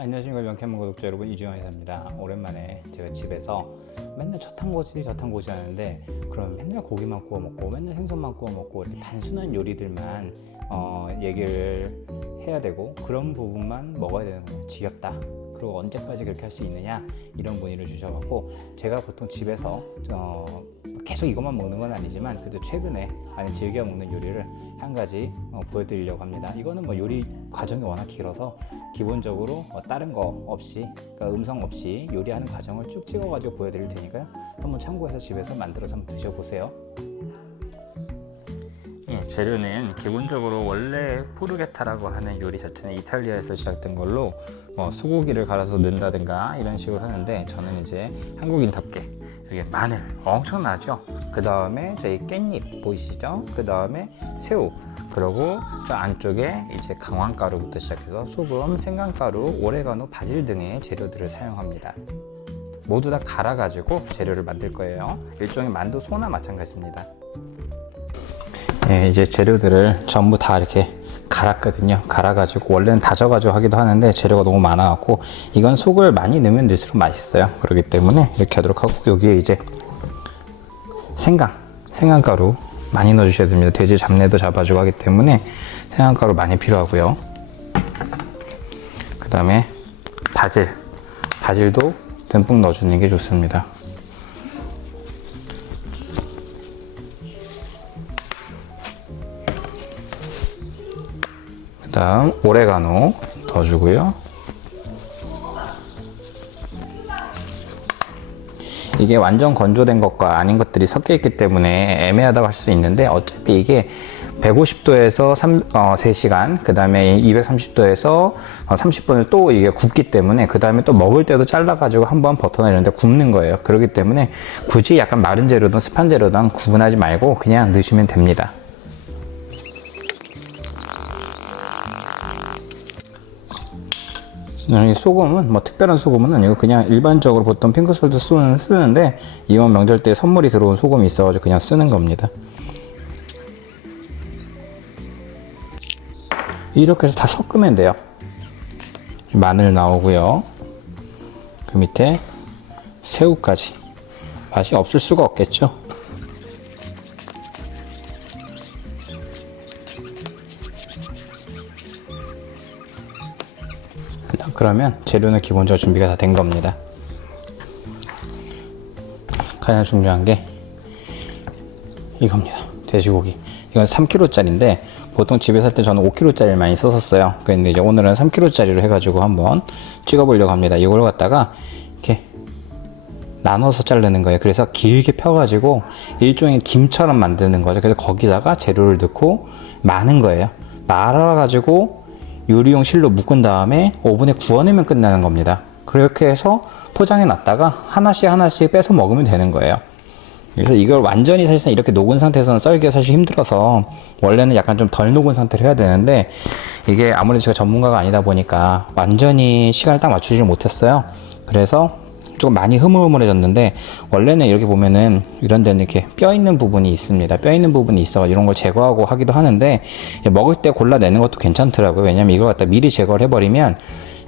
안녕하십니까. 명쾌한 구독자 여러분, 이주영 회사입니다. 오랜만에 제가 집에서 맨날 저탄고지 하는데, 그럼 맨날 고기만 구워 먹고 맨날 생선만 구워 먹고 이렇게 단순한 요리들만 얘기를 해야 되고 그런 부분만 먹어야 되는 거예요. 지겹다. 그리고 언제까지 그렇게 할 수 있느냐, 이런 문의를 주셔갖고, 제가 보통 집에서 계속 이것만 먹는 건 아니지만 그래도 최근에 많이 즐겨 먹는 요리를 한 가지 보여드리려고 합니다. 이거는 뭐 요리 과정이 워낙 길어서 기본적으로 다른 거 없이, 그러니까 음성 없이 요리하는 과정을 쭉 찍어가지고 보여드릴 테니까요. 한번 참고해서 집에서 만들어서 한번 드셔보세요. 재료는 기본적으로 원래 포르게타라고 하는 요리 자체는 이탈리아에서 시작된 걸로 소고기를 갈아서 넣는다든가 이런 식으로 하는데, 저는 이제 한국인답게 이게 마늘 엄청나죠. 그 다음에 저희 깻잎 보이시죠? 그 다음에 새우, 그리고 저 안쪽에 이제 강황가루부터 시작해서 소금, 생강가루, 오레가노, 바질 등의 재료들을 사용합니다. 모두 다 갈아가지고 재료를 만들 거예요. 일종의 만두 소나 마찬가지입니다. 이제 재료들을 전부 다 이렇게 갈았거든요. 갈아가지고, 원래는 다져가지고 하기도 하는데 재료가 너무 많아갖고, 이건 속을 많이 넣을수록 맛있어요. 그렇기 때문에 이렇게 하도록 하고, 여기에 이제 생강가루 많이 넣어주셔야 됩니다. 돼지 잡내도 잡아주고 하기 때문에 생강가루 많이 필요하고요. 그 다음에 바질도 듬뿍 넣어주는 게 좋습니다. 그 다음 오레가노 넣어주고요. 이게 완전 건조된 것과 아닌 것들이 섞여 있기 때문에 애매하다고 할 수 있는데, 어차피 이게 150도에서 3시간, 그 다음에 230도에서 30분을 또 이게 굽기 때문에, 그 다음에 또 먹을 때도 잘라가지고 한번 버터나 이런 데 굽는 거예요. 그렇기 때문에 굳이 약간 마른 재료든 습한 재료든 구분하지 말고 그냥 넣으시면 됩니다. 소금은 뭐 특별한 소금은 아니고 그냥 일반적으로 보통 핑크솔트 쓰는데, 이번 명절 때 선물이 들어온 소금이 있어가지고 그냥 쓰는 겁니다. 이렇게 해서 다 섞으면 돼요. 마늘 나오고요. 그 밑에 새우까지. 맛이 없을 수가 없겠죠. 그러면 재료는 기본적으로 준비가 다 된 겁니다. 가장 중요한 게 이겁니다. 돼지고기. 이건 3kg짜리인데 보통 집에 살 때 저는 5kg짜리를 많이 썼었어요. 근데 이제 오늘은 3kg짜리로 해가지고 한번 찍어보려고 합니다. 이걸 갖다가 이렇게 나눠서 자르는 거예요. 그래서 길게 펴가지고 일종의 김처럼 만드는 거죠. 그래서 거기다가 재료를 넣고 마는 거예요. 말아가지고 요리용 실로 묶은 다음에 오븐에 구워내면 끝나는 겁니다. 그렇게 해서 포장해 놨다가 하나씩 빼서 먹으면 되는 거예요. 그래서 이걸 완전히 사실상 이렇게 녹은 상태에서는 썰기가 사실 힘들어서, 원래는 약간 좀 덜 녹은 상태로 해야 되는데, 이게 아무래도 제가 전문가가 아니다 보니까 완전히 시간을 딱 맞추지 못했어요. 그래서 조금 많이 흐물흐물해졌는데, 원래는 이렇게 보면은 이런 데는 이렇게 뼈 있는 부분이 있습니다. 뼈 있는 부분이 있어 이런 걸 제거하고 하기도 하는데, 먹을 때 골라내는 것도 괜찮더라고요. 왜냐면 이걸 갖다 미리 제거를 해버리면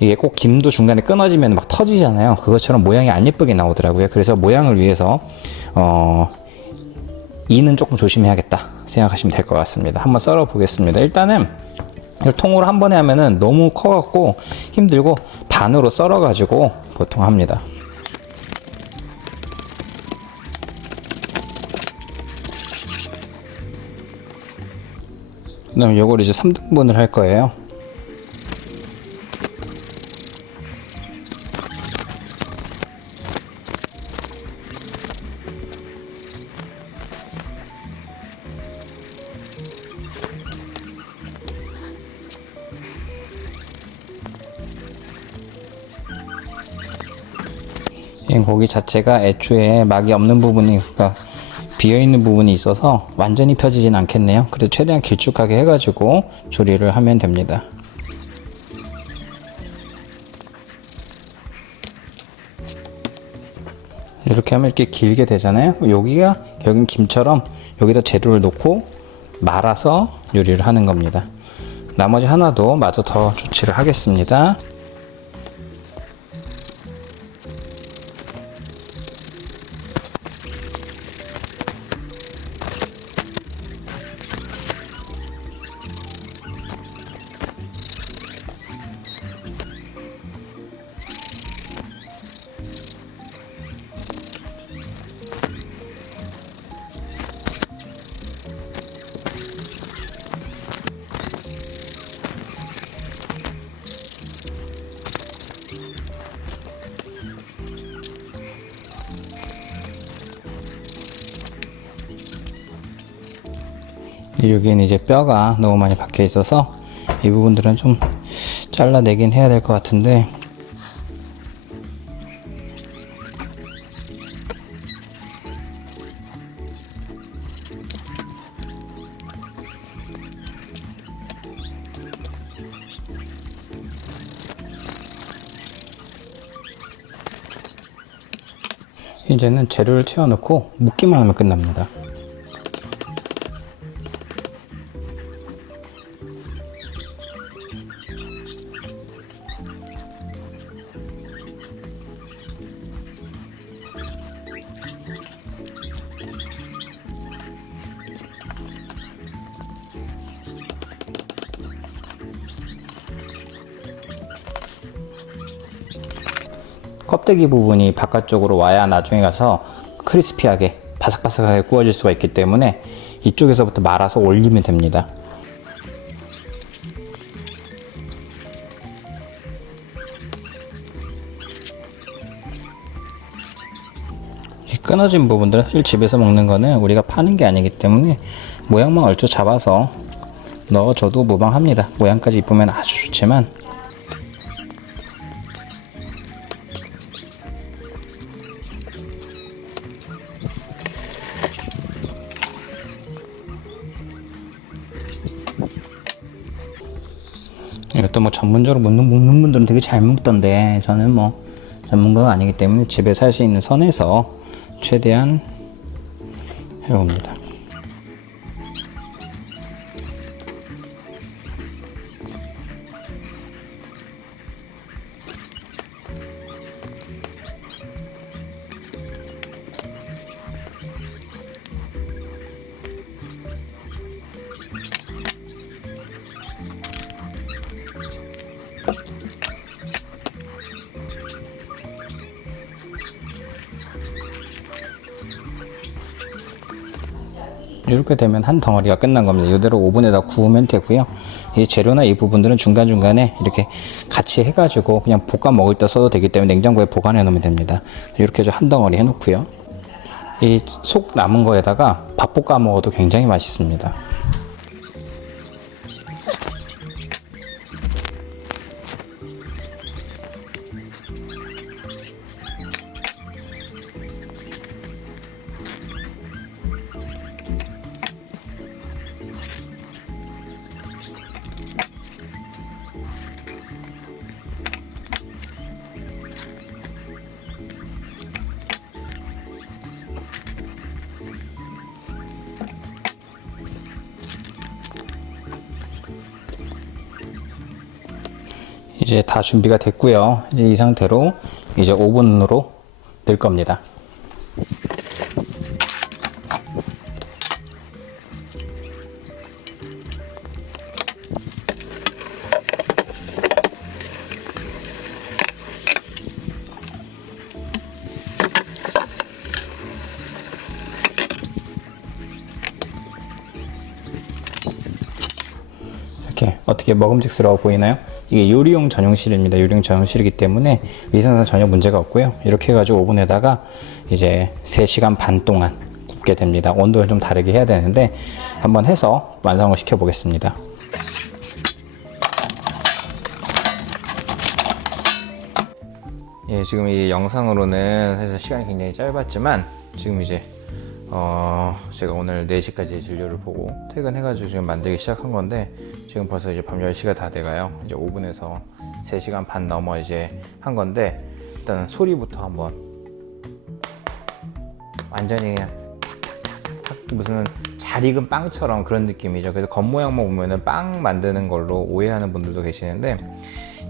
이게 꼭 김도 중간에 끊어지면 막 터지잖아요. 그것처럼 모양이 안 예쁘게 나오더라고요. 그래서 모양을 위해서 이는 조금 조심해야겠다 생각하시면 될 것 같습니다. 한번 썰어 보겠습니다. 일단은 이걸 통으로 한 번에 하면은 너무 커갖고 힘들고, 반으로 썰어 가지고 보통 합니다. 그 다음에 이걸 이제 3등분을 할 거예요. 고기 자체가 애초에 막이 없는 부분이, 그러니까 비어있는 부분이 있어서 완전히 펴지진 않겠네요. 그래도 최대한 길쭉하게 해가지고 조리를 하면 됩니다. 이렇게 하면 이렇게 길게 되잖아요. 여기가 결국은 김처럼 여기다 재료를 넣고 말아서 요리를 하는 겁니다. 나머지 하나도 마저 더 조치를 하겠습니다. 여기는 이제 뼈가 너무 많이 박혀 있어서 이 부분들은 좀 잘라내긴 해야 될 것 같은데, 이제는 재료를 채워 넣고 묶기만 하면 끝납니다. 껍데기 부분이 바깥쪽으로 와야 나중에 가서 크리스피하게 바삭바삭하게 구워질 수가 있기 때문에 이쪽에서부터 말아서 올리면 됩니다. 이 끊어진 부분들은 사실 집에서 먹는 거는 우리가 파는 게 아니기 때문에 모양만 얼추 잡아서 넣어줘도 무방합니다. 모양까지 이쁘면 아주 좋지만, 이것도 뭐 전문적으로 먹는 분들은 되게 잘 먹던데, 저는 뭐 전문가가 아니기 때문에 집에서 할 수 있는 선에서 최대한 해봅니다. 이렇게 되면 한 덩어리가 끝난 겁니다. 이대로 오븐에다 구우면 되고요. 이 재료나 이 부분들은 중간중간에 이렇게 같이 해가지고 그냥 볶아 먹을 때 써도 되기 때문에 냉장고에 보관해 놓으면 됩니다. 이렇게 해서 한 덩어리 해놓고요. 이 속 남은 거에다가 밥 볶아 먹어도 굉장히 맛있습니다. 이제 다 준비가 됐고요. 이제 이 상태로 이제 오븐으로 넣을 겁니다. 이렇게 어떻게 먹음직스러워 보이나요? 이게 요리용 전용실입니다. 요리용 전용실이기 때문에 위생상 전혀 문제가 없고요. 이렇게 해가지고 오븐에다가 이제 3시간 반 동안 굽게 됩니다. 온도를 좀 다르게 해야 되는데 한번 해서 완성을 시켜 보겠습니다. 예, 지금 이 영상으로는 사실 시간이 굉장히 짧았지만 지금 이제 제가 오늘 4시까지 진료를 보고 퇴근해가지고 지금 만들기 시작한 건데 지금 벌써 이제 밤 10시가 다 돼가요. 이제 오븐에서 3시간 반 넘어 이제 한 건데 일단 소리부터 한번 완전히 그냥 무슨 잘 익은 빵처럼 그런 느낌이죠. 그래서 겉모양만 보면은 빵 만드는 걸로 오해하는 분들도 계시는데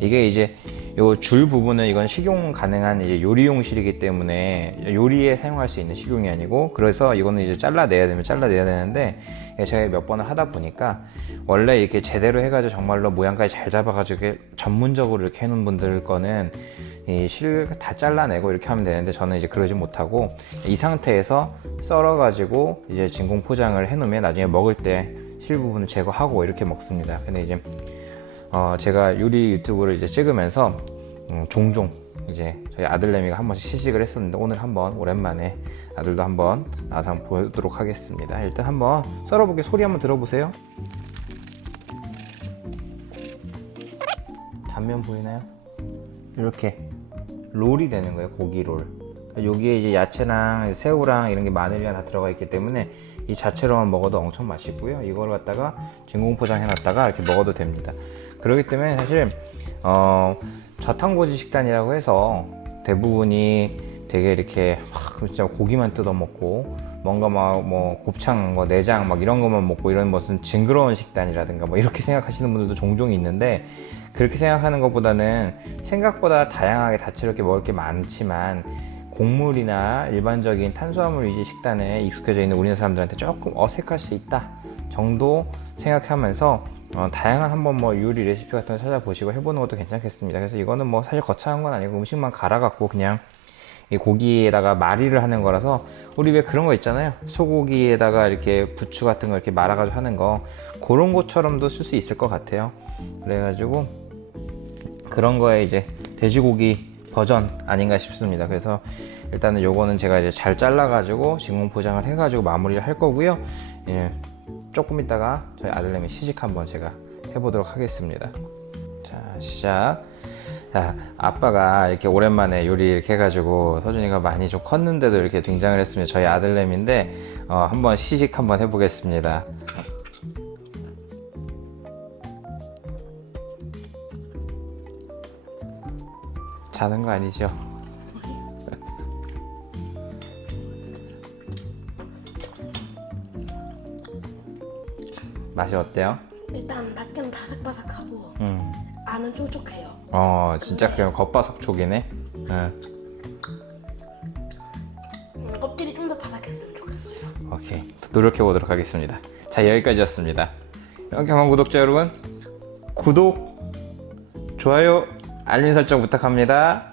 이게 이제 요 줄 부분은 이건 식용 가능한 이제 요리용실이기 때문에 요리에 사용할 수 있는 식용이 아니고 그래서 이거는 이제 잘라내야 되는데 제가 몇 번을 하다 보니까 원래 이렇게 제대로 해가지고 정말로 모양까지 잘 잡아가지고 이렇게 전문적으로 이렇게 해놓은 분들 거는 이 실 다 잘라내고 이렇게 하면 되는데 저는 이제 그러지 못하고 이 상태에서 썰어가지고 이제 진공 포장을 해놓으면 나중에 먹을 때 실 부분을 제거하고 이렇게 먹습니다. 근데 이제 제가 요리 유튜브를 이제 찍으면서 종종 이제 저희 아들내미가 한 번씩 시식을 했었는데 오늘 한번 오랜만에 아들도 한번 나와서 보도록 하겠습니다. 일단 한번 썰어볼게요. 소리 한번 들어보세요. 단면 보이나요? 이렇게 롤이 되는 거예요. 고기 롤. 여기에 이제 야채랑 새우랑 이런 게 마늘이랑 다 들어가 있기 때문에 이 자체로만 먹어도 엄청 맛있고요. 이걸 갖다가 진공 포장해 놨다가 이렇게 먹어도 됩니다. 그렇기 때문에 사실 저탄고지 식단이라고 해서 대부분이 되게 이렇게 진짜 고기만 뜯어 먹고 뭔가 막 뭐 곱창, 뭐 내장 막 이런 것만 먹고 이런 무슨 징그러운 식단이라든가 뭐 이렇게 생각하시는 분들도 종종 있는데, 그렇게 생각하는 것보다는 생각보다 다양하게 다채롭게 먹을 게 많지만 곡물이나 일반적인 탄수화물 위주 식단에 익숙해져 있는 우리나라 사람들한테 조금 어색할 수 있다 정도 생각하면서 다양한 한번 뭐 요리 레시피 같은 거 찾아보시고 해보는 것도 괜찮겠습니다. 그래서 이거는 뭐 사실 거창한 건 아니고 음식만 갈아갖고 그냥 이 고기에다가 말이를 하는 거라서, 우리 왜 그런 거 있잖아요. 소고기에다가 이렇게 부추 같은 거 이렇게 말아가지고 하는 거, 그런 것처럼도 쓸 수 있을 것 같아요. 그래가지고 그런 거에 이제 돼지고기 버전 아닌가 싶습니다. 그래서 일단은 요거는 제가 이제 잘 잘라가지고 진공 포장을 해가지고 마무리를 할 거고요. 예, 조금 있다가 저희 아들내미 시식 한번 제가 해보도록 하겠습니다. 자, 시작. 자, 아빠가 이렇게 오랜만에 요리 이렇게 해가지고 서준이가 많이 좀 컸는데도 이렇게 등장을 했습니다. 저희 아들내미인데 한번 시식 한번 해보겠습니다. 자는 거 아니죠? 맛이 어때요? 일단 밖은 바삭바삭하고 안은 촉촉해요. 진짜 그냥 겉바속촉이네. 껍질이 좀 더 바삭했으면 좋겠어요. 오케이, 노력해 보도록 하겠습니다. 자, 여기까지였습니다. 영경한 구독자 여러분, 구독, 좋아요, 알림 설정 부탁합니다.